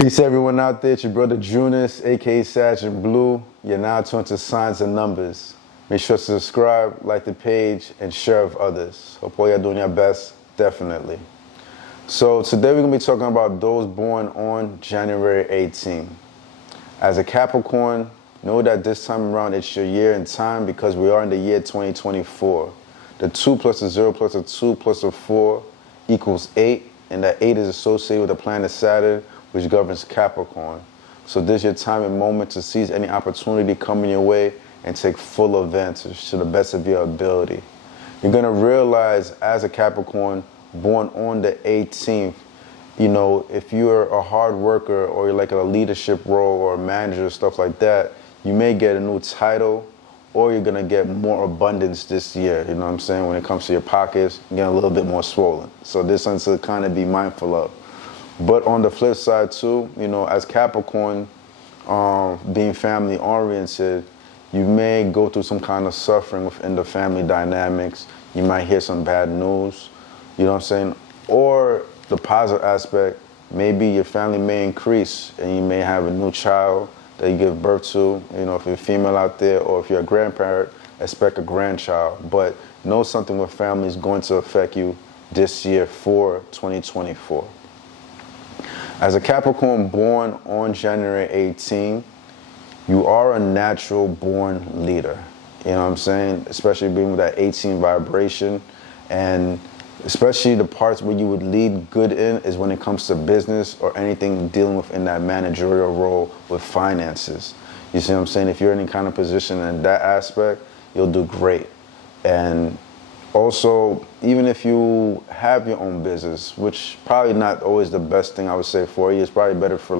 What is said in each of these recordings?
Peace everyone out there, it's your brother Junis, aka Sergeant Blue. You're now tuned to Signs and Numbers. Make sure to subscribe, like the page, and share with others. Hope all y'all doing your best, definitely. So today we're going to be talking about those born on January 18. As a Capricorn, know that this time around it's your year and time because we are in the year 2024. The 2 plus a 0 plus a 2 plus a 4 equals 8, and that 8 is associated with the planet Saturn, which governs Capricorn. So this is your time and moment to seize any opportunity coming your way and take full advantage to the best of your ability. You're going to realize as a Capricorn born on the 18th, you know, if you're a hard worker or you're like in a leadership role or a manager, stuff like that, you may get a new title or you're going to get more abundance this year. You know what I'm saying? When it comes to your pockets, you're getting a little bit more swollen. So this is something to kind of be mindful of. But on the flip side too, you know, as Capricorn, being family oriented, you may go through some kind of suffering within the family dynamics. You might hear some bad news, you know what I'm saying? Or the positive aspect, maybe your family may increase and you may have a new child that you give birth to. You know, if you're a female out there or if you're a grandparent, expect a grandchild. But know something with family is going to affect you this year for 2024. As a Capricorn born on January 18, you are a natural born leader. You know what I'm saying? Especially being with that 18 vibration, and especially the parts where you would lead good in is when it comes to business or anything dealing with in that managerial role with finances. You see what I'm saying? If you're in any kind of position in that aspect, you'll do great. And also, even if you have your own business, which probably not always the best thing I would say for you, it's probably better for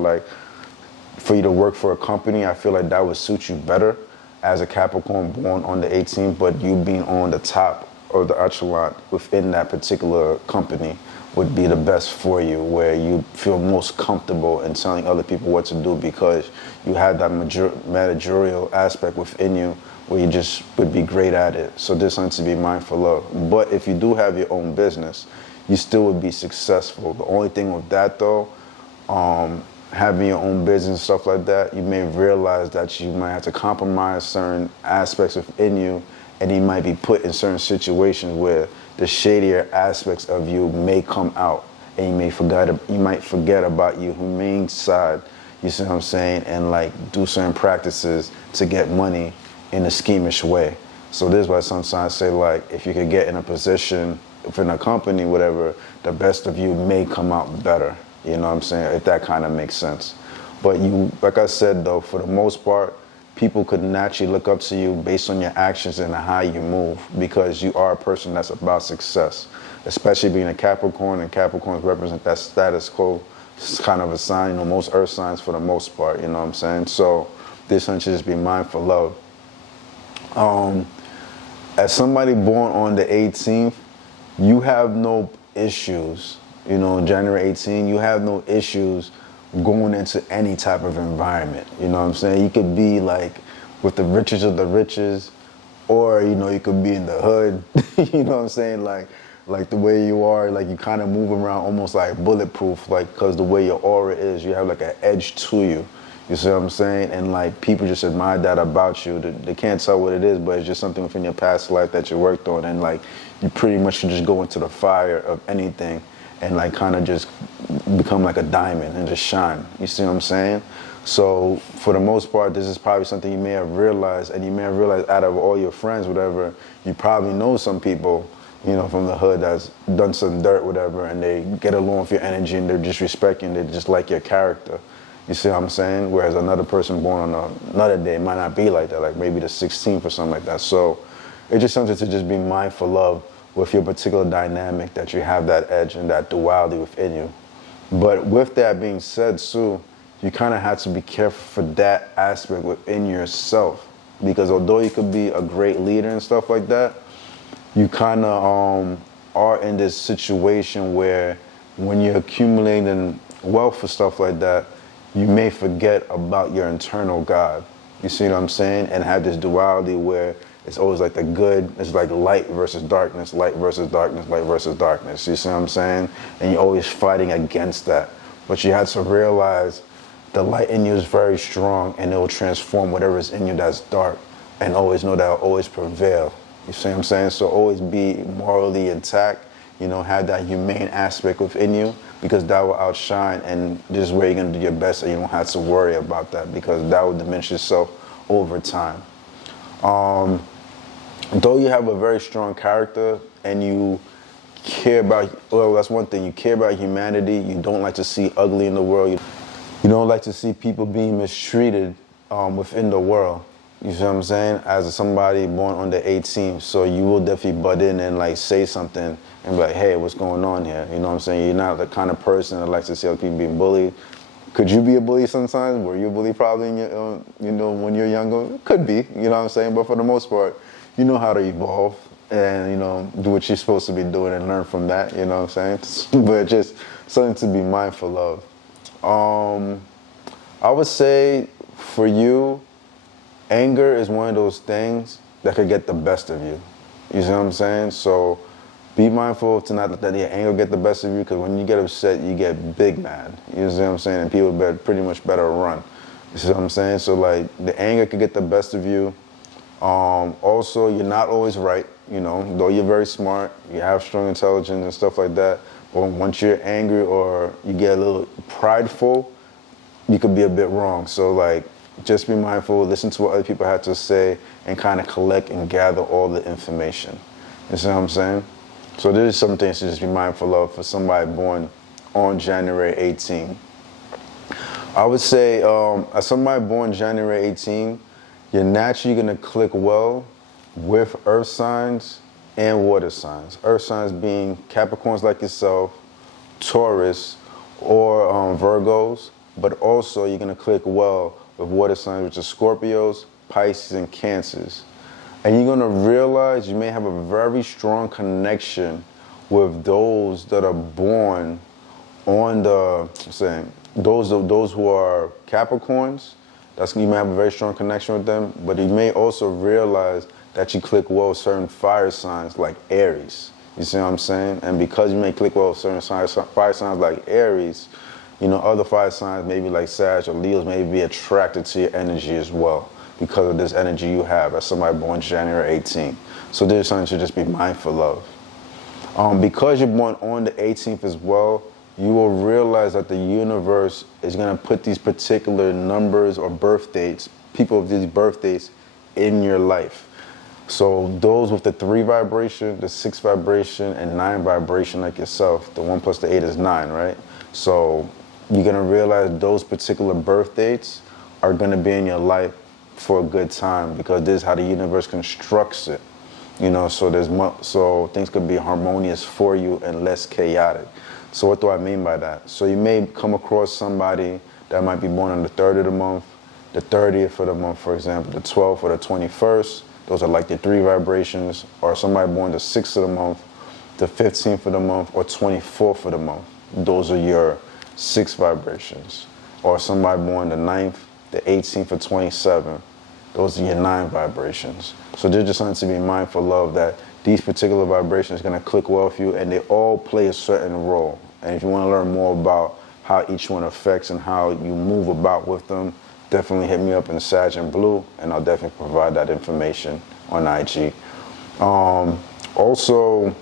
you to work for a company. I feel like that would suit you better as a Capricorn born on the 18th, but you being on the top or the echelon within that particular company would be the best for you, where you feel most comfortable in telling other people what to do because you have that managerial aspect within you where you just would be great at it. So this is something to be mindful of. But if you do have your own business, you still would be successful. The only thing with that though, having your own business and stuff like that, you may realize that you might have to compromise certain aspects within you, and you might be put in certain situations where the shadier aspects of you may come out, and you might forget about your humane side, you see what I'm saying, and like do certain practices to get money in a schemish way. So this is why sometimes I say, like, if you could get in a position within a company, whatever, the best of you may come out better. You know what I'm saying? If that kind of makes sense. But you, like I said though, for the most part, people could naturally look up to you based on your actions and how you move, because you are a person that's about success, especially being a Capricorn, and Capricorns represent that status quo kind of a sign, you know, most earth signs for the most part, you know what I'm saying? So this one should just be mindful of. As somebody born on the 18th, you have no issues, you know, January 18, you have no issues going into any type of environment, you know what I'm saying? You could be like with the richest of the riches, or, you know, you could be in the hood, you know what I'm saying? Like the way you are, like you kind of move around almost like bulletproof, like, cause the way your aura is, you have like an edge to you. You see what I'm saying? And like people just admire that about you. They can't tell what it is, but it's just something within your past life that you worked on. And like you pretty much can just go into the fire of anything and like kind of just become like a diamond and just shine. You see what I'm saying? So for the most part, this is probably something you may have realized, and you may have realized out of all your friends, whatever, you probably know some people, you know, from the hood that's done some dirt, whatever, and they get along with your energy and they're just respecting, they just like your character. You see what I'm saying? Whereas another person born on another day might not be like that, like maybe the 16th or something like that. So it's just something to just be mindful of with your particular dynamic, that you have that edge and that duality within you. But with that being said, Sue, you kind of have to be careful for that aspect within yourself, because although you could be a great leader and stuff like that, you kind of are in this situation where when you're accumulating wealth or stuff like that, you may forget about your internal God. You see what I'm saying? And have this duality where it's always like the good, it's like light versus darkness, light versus darkness, light versus darkness. You see what I'm saying? And you're always fighting against that. But you have to realize the light in you is very strong, and it will transform whatever is in you that's dark, and always know that will always prevail. You see what I'm saying? So always be morally intact, you know, have that humane aspect within you, because that will outshine, and this is where you're going to do your best, and you don't have to worry about that, because that will diminish yourself over time. Though you have a very strong character and you care about, well, that's one thing, you care about humanity, you don't like to see ugly in the world, you don't like to see people being mistreated within the world. You see what I'm saying? As somebody born on the 18th, so you will definitely butt in and like say something and be like, hey, what's going on here? You know what I'm saying? You're not the kind of person that likes to see other people being bullied. Could you be a bully sometimes? Were you a bully probably in your, you know, when you're younger? Could be, you know what I'm saying? But for the most part, you know how to evolve and, you know, do what you're supposed to be doing and learn from that, you know what I'm saying? But just something to be mindful of. I would say for you, anger is one of those things that could get the best of you. You see what I'm saying? So be mindful to not let your anger get the best of you, because when you get upset, you get big mad. You see what I'm saying? And people pretty much better run. You see what I'm saying? So like the anger could get the best of you. Also, you're not always right, you know, though you're very smart, you have strong intelligence and stuff like that. But once you're angry or you get a little prideful, you could be a bit wrong. So like, just be mindful, listen to what other people have to say, and kind of collect and gather all the information. You see what I'm saying? So there's some things to just be mindful of for somebody born on January 18. I would say, as somebody born January 18, you're naturally gonna click well with earth signs and water signs. Earth signs being Capricorns like yourself, Taurus, or Virgos, but also you're gonna click well with water signs, which are Scorpios, Pisces, and Cancers. And you're gonna realize you may have a very strong connection with those that are born on the, those who are Capricorns. You may have a very strong connection with them, but you may also realize that you click well with certain fire signs like Aries. You see what I'm saying? And because you may click well with certain fire signs like Aries, you know, other fire signs, maybe like Sag or Leos, may be attracted to your energy as well because of this energy you have as somebody born January 18. So there's something to just be mindful of. Because you're born on the 18th as well, you will realize that the universe is going to put these particular numbers or birth dates, people of these birth dates, in your life. So those with the 3 vibration, the 6 vibration, and 9 vibration like yourself, the 1 plus the 8 is 9, right? So you're going to realize those particular birth dates are going to be in your life for a good time, because this is how the universe constructs it. You know, so things could be harmonious for you and less chaotic. So what do I mean by that? So you may come across somebody that might be born on the 3rd of the month, the 30th of the month, for example, the 12th or the 21st. Those are like the 3 vibrations. Or somebody born the 6th of the month, the 15th of the month, or 24th of the month. Those are your 6 vibrations. Or somebody born the 9th, the 18th, or 27th. Those are your 9 vibrations. So there's just something to be mindful of, that these particular vibrations are going to click well for you, and they all play a certain role. And if you want to learn more about how each one affects and how you move about with them, definitely hit me up in Sag and Blue, and I'll definitely provide that information on IG. Also,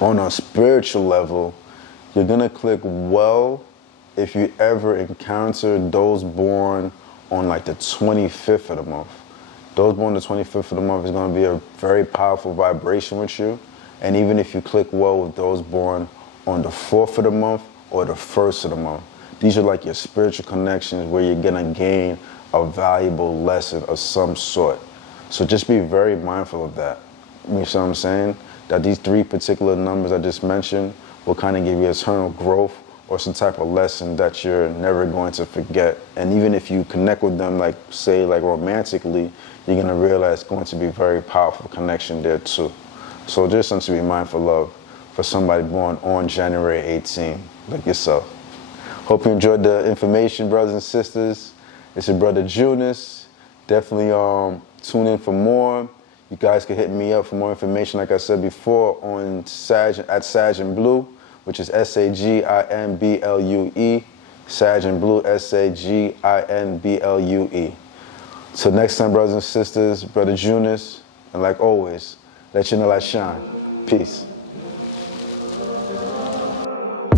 on a spiritual level, you're going to click well if you ever encounter those born on like the 25th of the month. Those born the 25th of the month is going to be a very powerful vibration with you. And even if you click well with those born on the 4th of the month or the 1st of the month, these are like your spiritual connections where you're going to gain a valuable lesson of some sort. So just be very mindful of that. You see what I'm saying? That these 3 particular numbers I just mentioned will kind of give you eternal growth or some type of lesson that you're never going to forget. And even if you connect with them, like say like romantically, you're going to realize it's going to be a very powerful connection there too. So just something to be mindful of for somebody born on January 18, like yourself. Hope you enjoyed the information, brothers and sisters. It's your brother Junis. Definitely tune in for more. You guys can hit me up for more information, like I said before, on Sag and Blue, which is SAGIMBLUE, Sag in blue, SAGINBLUE. Till next time, brothers and sisters, brother Junis, and like always, let your light shine. Peace.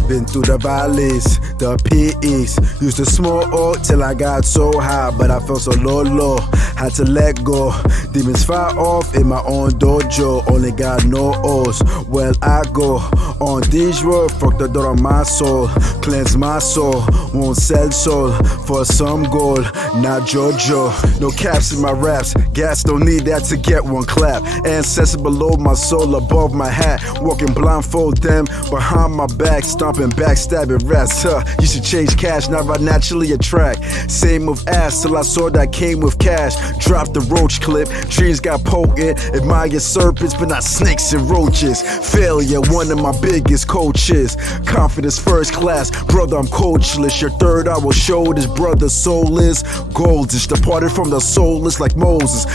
Been through the valleys, the peaks. Used to smoke out till I got so high, but I felt so low. Had to let go. Demons fire off in my own dojo. Only got no O's. Well, I go on these roads. Fuck the door on my soul. Cleanse my soul. Won't sell soul for some gold. Not JoJo. No caps in my raps. Gas don't need that to get one clap. Ancestors below my soul, above my hat. Walking blindfold them behind my back. Stomping backstabbing rats. You should change cash, not I naturally attract. Same with ass till I saw that came with cash. Drop the roach clip. Dreams got potent. Admire serpents, but not snakes and roaches. Failure, one of my biggest coaches. Confidence first class. Brother, I'm coachless. Your third I will show this brother soulless. Goldish, departed from the soulless like Moses.